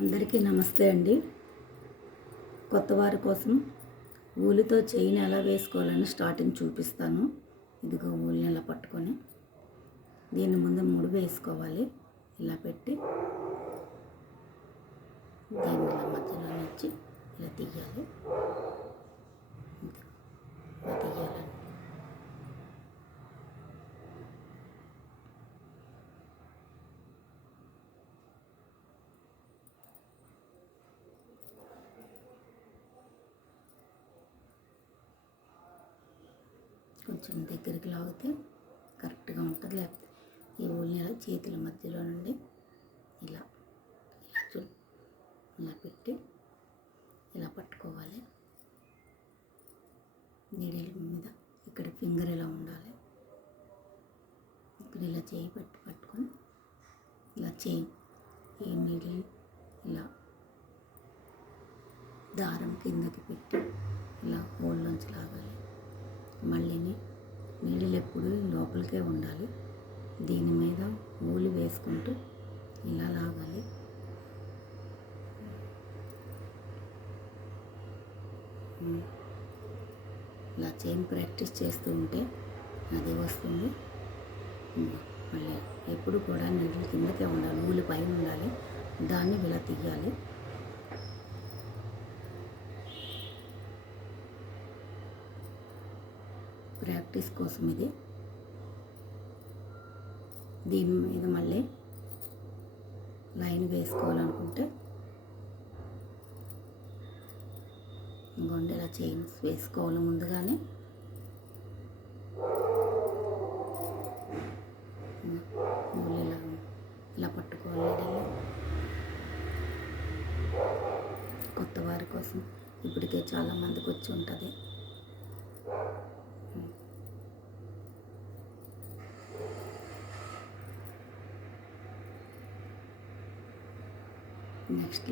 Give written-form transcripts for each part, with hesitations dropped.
అందరికీ నమస్తే అండి. కొత్త వారి కోసం ఊలుతో చైన్ ఎలా వేసుకోవాలని స్టార్టింగ్ చూపిస్తాను. ఇదిగో ఊలుని ఇలా పట్టుకొని దీని ముందు ముడి వేసుకోవాలి. ఇలా పెట్టి దీన్ని ఇలా మధ్యలో నుంచి ఇలా తీయాలి. ఇలా తీయాలండి. కొంచెం దగ్గరికి లాగితే కరెక్ట్గా ఉంటుంది. లేకపోతే ఈ ఊళ్ళని ఇలా చేతుల మధ్యలో నుండి ఇలా ఇలా ఇలా పెట్టి ఇలా పట్టుకోవాలి. నీడిల్ మీద ఇక్కడ ఫింగర్ ఇలా ఉండాలి. ఇక్కడ ఇలా చేయి పట్టుకొని ఇలా చేయి ఈ నీడిల్ ఇలా దారం కిందకి పెట్టి ఇలా హోల్లోంచి లాగాలి. మళ్ళీ నీళ్ళు ఎప్పుడు లోపలికే ఉండాలి. దీని మీద ఊలు వేసుకుంటూ ఇలా లాగాలి. ఇలా చైన్ ప్రాక్టీస్ చేస్తూ ఉంటే అది వస్తుంది. మళ్ళీ ఎప్పుడు కూడా నీళ్ళు కిందకే ఉండాలి, ఊలు పైన ఉండాలి. దాన్ని ఇలా తీయాలి. ప్రాక్టీస్ కోసం ఇది. దీని మీద మళ్ళీ లైన్ వేసుకోవాలనుకుంటే ఇంకొండ ఇలా చైన్స్ వేసుకోవాలి. ముందుగానే ఇలా ఇలా పట్టుకోవాలి. కొత్త వారి కోసం ఇప్పటికే చాలామందికి వచ్చి ఉంటుంది. నెక్స్ట్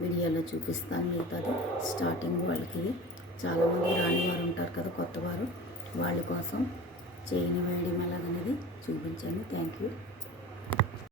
వీడియోలో చూపిస్తాను. మిగతాది స్టార్టింగ్ వాళ్ళకి చాలామంది రాని వారు ఉంటారు కదా, కొత్త వారు, వాళ్ళ కోసం చైన్ వేయడం ఎలాగనేది చూపించాను. Thank you.